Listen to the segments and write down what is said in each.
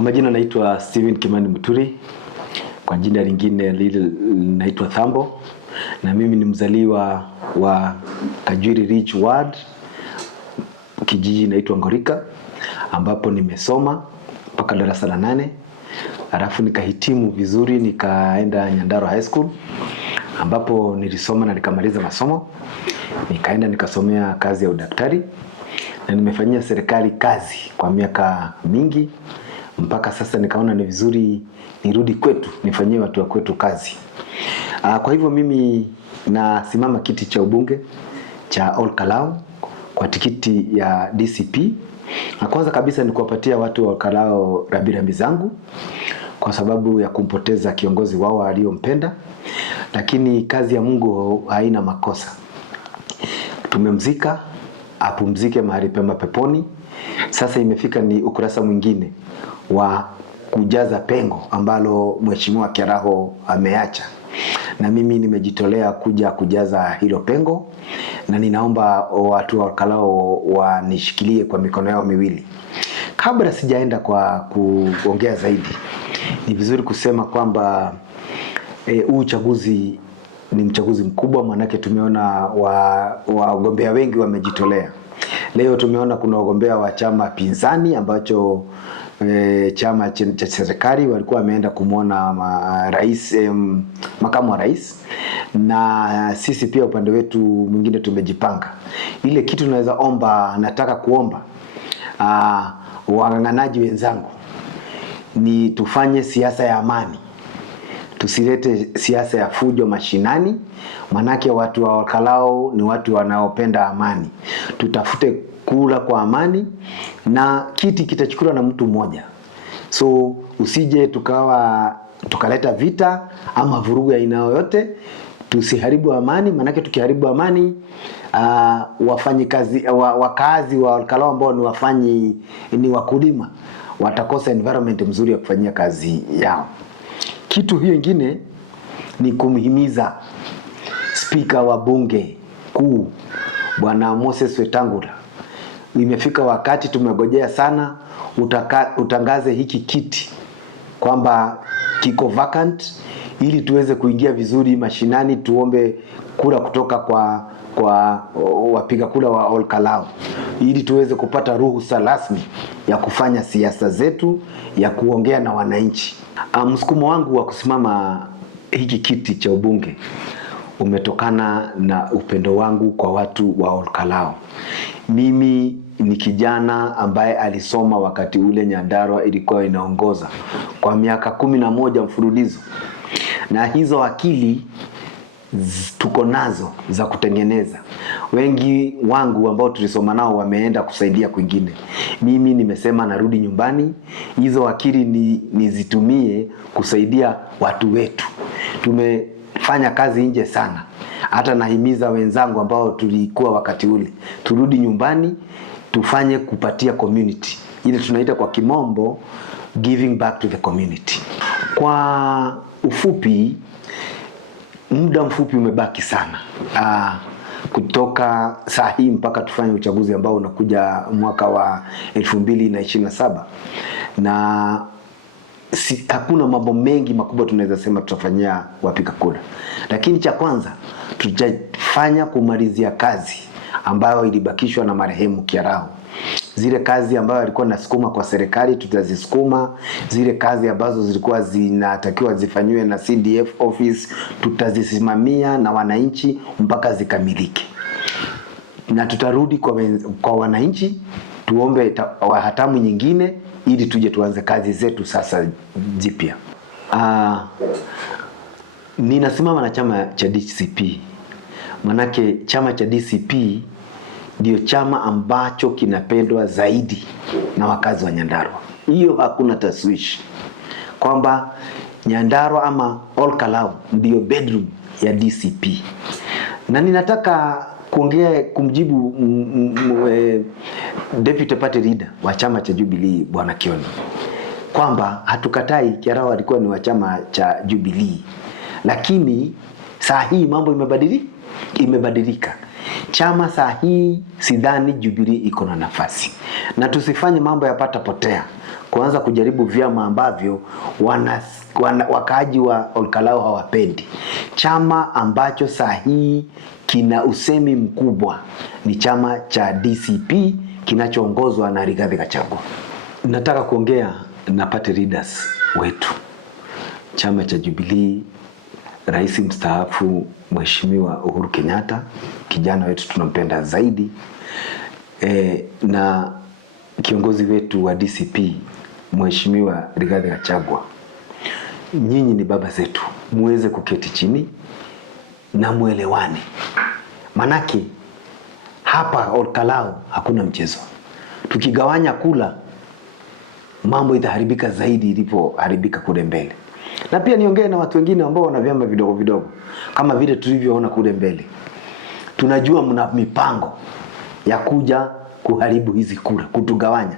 Kwa majina naitwa Steven Kimani Muturi, kwa jina lingine naitwa Thambo, na mimi ni mzaliwa wa Kajuri Ridge Ward, kijiji naitwa Ngorika, ambapo nimesoma mpaka darasa la 8. Halafu nikahitimu vizuri, nikaenda Nyandarua High School ambapo nilisoma na nikamaliza masomo. Nikaenda nikasomea kazi ya udaktari na nimefanyia serikali kazi kwa miaka mingi, mpaka sasa nikaona ni vizuri nirudi kwetu nifanyie watu wa kwetu kazi. Kwa hivyo mimi nasimama kiti cha ubunge cha Ol Kalou kwa tikiti ya DCP. Na kwanza kabisa ni kuwapatia watu wa Ol Kalou rambirambi zangu kwa sababu ya kumpoteza kiongozi wao aliyompenda, lakini kazi ya Mungu haina makosa. Tumemzika, apumzike mahali pema peponi. Sasa imefika ni ukurasa mwingine wa kujaza pengo ambalo Mheshimiwa Kiaraho ameacha, na mimi nimejitolea kuja kujaza hilo pengo, na ninaomba watu wa Ol Kalou wanishikilie kwa mikono yao miwili. Kabla sijaenda kwa kuongea zaidi, ni vizuri kusema kwamba uchaguzi ni mchaguzi mkubwa, manake tumeona wagombea wengi wamejitolea. Leo tumeona kuna wagombea wa chama pinzani ambacho chama cha serikali walikuwa wameenda kumuona makamu wa rais, na sisi pia upande wetu mwingine tumejipanga. Ile kitu tunaweza omba, nataka kuomba wang'ang'anaji wenzangu, ni tufanye siasa ya amani. Tusilete siasa ya fujo mashinani, manake watu wa Ol Kalou ni watu wanaopenda amani. Tutafute kura kwa amani, na kiti kitachukuliwa na mtu mmoja. So usije tukaleta vita ama vurugu ya aina yoyote. Tusiharibu amani, manake tukiharibu amani wakazi wa Ol Kalou ambao ni wakulima watakosa environment mzuri ya kufanyia kazi yao. Kitu hiyo ingine ni kumhimiza Spika wa bunge kuu Bwana Moses Wetangula. Imefika wakati, tumegojea sana, utangaze hiki kiti kwamba kiko vacant, ili tuweze kuingia vizuri mashinani, tuombe kura kutoka kwa wapiga kura wa Ol Kalou, ili tuweze kupata ruhusa rasmi ya kufanya siasa zetu, ya kuongea na wananchi. Msukumo wangu wa kusimama hiki kiti cha ubunge umetokana na upendo wangu kwa watu wa Ol Kalou. Mimi ni kijana ambaye alisoma wakati ule Nyandarua ilikuwa inaongoza kwa miaka 11 mfululizo, na hizo akili tuko nazo za kutengeneza. Wengi wangu ambao tulisoma nao wameenda kusaidia kwingine. Mimi nimesema narudi nyumbani, hizo akili nizitumie kusaidia watu wetu. Tumefanya kazi nje sana. Hata nahimiza wenzangu ambao tulikuwa wakati ule, turudi nyumbani, tufanye kupatia community. Ile tunaita kwa kimombo giving back to the community. Kwa ufupi, muda mfupi umebaki sana. Kutoka saa hii mpaka tufanye uchaguzi ambao unakuja mwaka wa 2027. Na hakuna mambo mengi makubwa tunaweza sema tutafanyia wapiga kura. Lakini cha kwanza, tutafanya kumalizia kazi ambayo ilibakishwa na marehemu Kiaraho. Zile kazi ambayo alikuwa nasukuma kwa serikali tutazisukuma. Zile kazi ambazo zilikuwa zinatakiwa zifanywe na CDF office tutazisimamia na wananchi mpaka zikamilike. Na tutarudi kwa wananchi tuombe hatamu nyingine, ili tuje tuanze kazi zetu sasa jipya. Ninasimama na chama cha DCP. Manake chama cha DCP ndio chama ambacho kinapendwa zaidi na wakazi wa Nyandarua. Hiyo hakuna taswishi kwamba Nyandarua ama Ol Kalou ndio bedroom ya DCP. Na ninataka kumjibu Deputy Party Leader wa chama cha Jubilee Bwana Kioni kwamba hatukatai Kiaraho alikuwa ni wa chama cha Jubilee, lakini saa hii mambo imebadilika. Chama saa hii sidhani Jubilee iko na nafasi, na tusifanye mambo yapata potea kuanza kujaribu vyama ambavyo wakaaji wa Olkalau hawapendi. Chama ambacho sahihi kina usemi mkubwa ni chama cha DCP kinachoongozwa na Rigathi Gachagua. Nataka kuongea na party leaders wetu. Chama cha Jubilee, Rais mstaafu Mheshimiwa Uhuru Kenyatta, kijana wetu tunampenda zaidi, na kiongozi wetu wa DCP Mheshimiwa Rigathi Gachagua. Nyinyi ni baba zetu, muweze kuketi chini na muelewane. Manake hapa Olkalau hakuna mchezo. Tukigawanya kula, mambo itaharibika zaidi ilipoharibika kule mbele. Na pia niongee na watu wengine ambao wana vyama vidogo vidogo kama vile tulivyoona kule mbele. Tunajua mna mipango ya kuja kuharibu hizi kura, kutugawanya.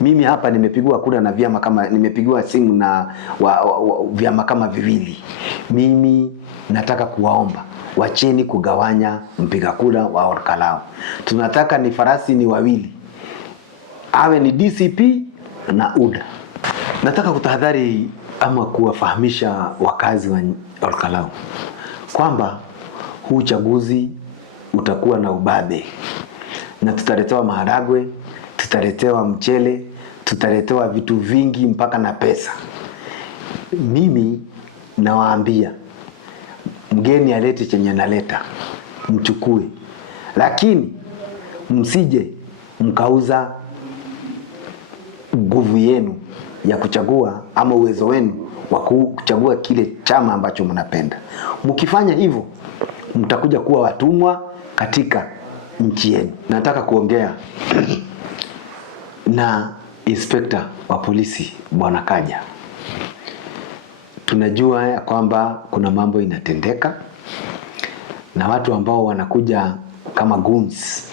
Mimi hapa nimepigwa kura na vyama kama, nimepigwa simu na vyama kama viwili. Mimi nataka kuwaomba wacheni kugawanya mpiga kura wa Olkalau. Tunataka ni farasi ni wawili, awe ni DCP na UDA. Nataka kutahadhari ama kuwafahamisha wakazi wa Olkalau kwamba huu uchaguzi utakuwa na ubabe, na tutaletewa maharagwe, tutaletewa mchele, tutaletewa vitu vingi mpaka na pesa. Mimi nawaambia mgeni alete chenye naleta, mchukue, lakini msije mkauza nguvu yenu ya kuchagua ama uwezo wenu wa kuchagua kile chama ambacho mnapenda. Mkifanya hivyo mtakuja kuwa watumwa katika nchi yenu. Nataka kuongea na inspector wa polisi Bwana Kaja. Tunajua ya kwamba kuna mambo inatendeka na watu ambao wanakuja kama goons,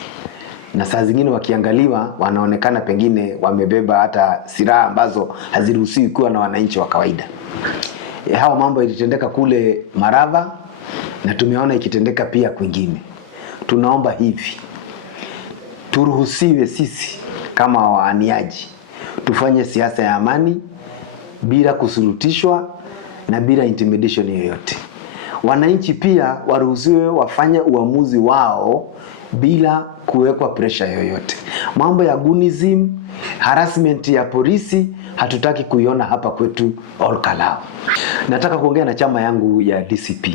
na saa zingine wakiangaliwa wanaonekana pengine wamebeba hata silaha ambazo haziruhusiwi kuwa na wananchi wa kawaida. Hao mambo ilitendeka kule Marava na tumeona ikitendeka pia kwingine. Tunaomba hivi, turuhusiwe sisi kama waaniaji tufanye siasa ya amani bila kusurutishwa na bila intimidation yoyote. Wananchi pia waruhusiwe wafanye uamuzi wao bila kuwekwa pressure yoyote. Mambo ya goonism, harassment ya polisi hatutaki kuiona hapa kwetu Olkalau. Nataka kuongea na chama yangu ya DCP.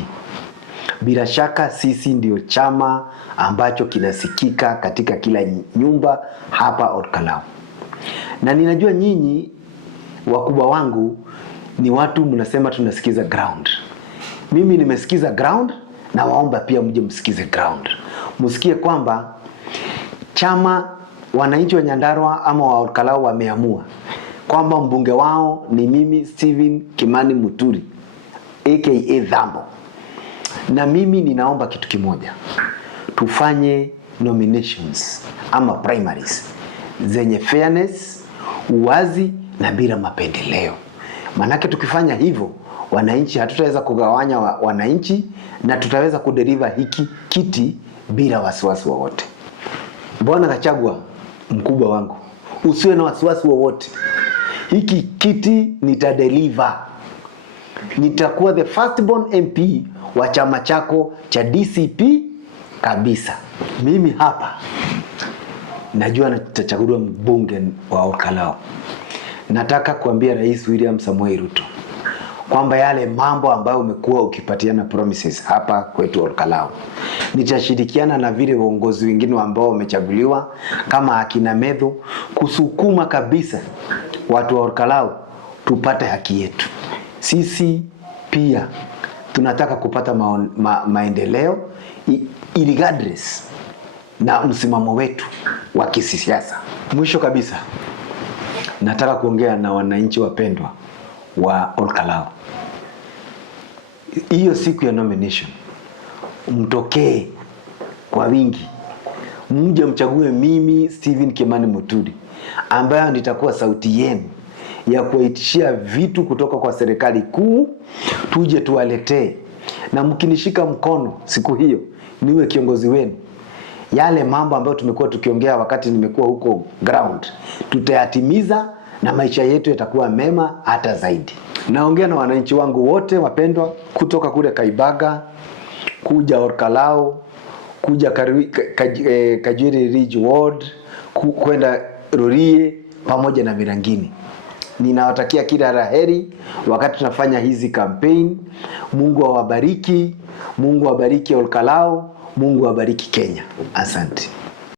Bila shaka sisi ndio chama ambacho kinasikika katika kila nyumba hapa Olkalau. Na ninajua nyinyi wakubwa wangu ni watu mnasema tunasikiza ground. Mimi nimesikiza ground na waomba pia mje msikize ground. Msikie kwamba chama wananchi wa Nyandarua ama wa Olkalau wameamua kwamba mbunge wao ni mimi Stephen Kimani Muturi aka Thambo. Na mimi ninaomba kitu kimoja. Tufanye nominations ama primaries zenye fairness, uwazi na bila mapendeleo. Manake tukifanya hivyo wananchi hatutaweza kugawanya wananchi na tutaweza kudeliver hiki kiti bila wasiwasi wowote. Bwana Gachagua mkubwa wangu, usiwe na wasiwasi wowote. Hiki kiti nitadeliver. Nitakuwa the firstborn MP wa chama chako cha DCP kabisa. Mimi hapa najua nitachaguliwa mbunge wa Olkalau. Nataka kuambia Rais William Samoei Ruto kwamba yale mambo ambayo umekuwa ukipatiana promises hapa kwetu Olkalau, nitashirikiana na vile viongozi wengine ambao wamechaguliwa kama akina Medho kusukuma kabisa watu wa Olkalau tupate haki yetu. Sisi pia tunataka kupata maendeleo regardless na msimamo wetu wa kisiasa. Mwisho kabisa, nataka kuongea na wananchi wapendwa wa Olkalau. Hiyo siku ya nomination mtokee kwa wingi, mje mchague mimi Stephen Kimani Muturi ambaye nitakuwa sauti yenu ya kuwaitishia vitu kutoka kwa serikali kuu tuje tuwaletee. Na mkinishika mkono siku hiyo niwe kiongozi wenu, yale mambo ambayo tumekuwa tukiongea wakati nimekuwa huko ground tutayatimiza na maisha yetu yatakuwa mema hata zaidi. Naongea na wananchi wangu wote wapendwa, kutoka kule Kaibaga, kuja Olkalau, kuja Kajwiri Ridge Ward, kwenda Rorie pamoja na Mirangini. Ninawatakia kila la heri wakati tunafanya hizi campaign. Mungu awabariki, Mungu awabariki Olkalau, Mungu awabariki Kenya. Asante.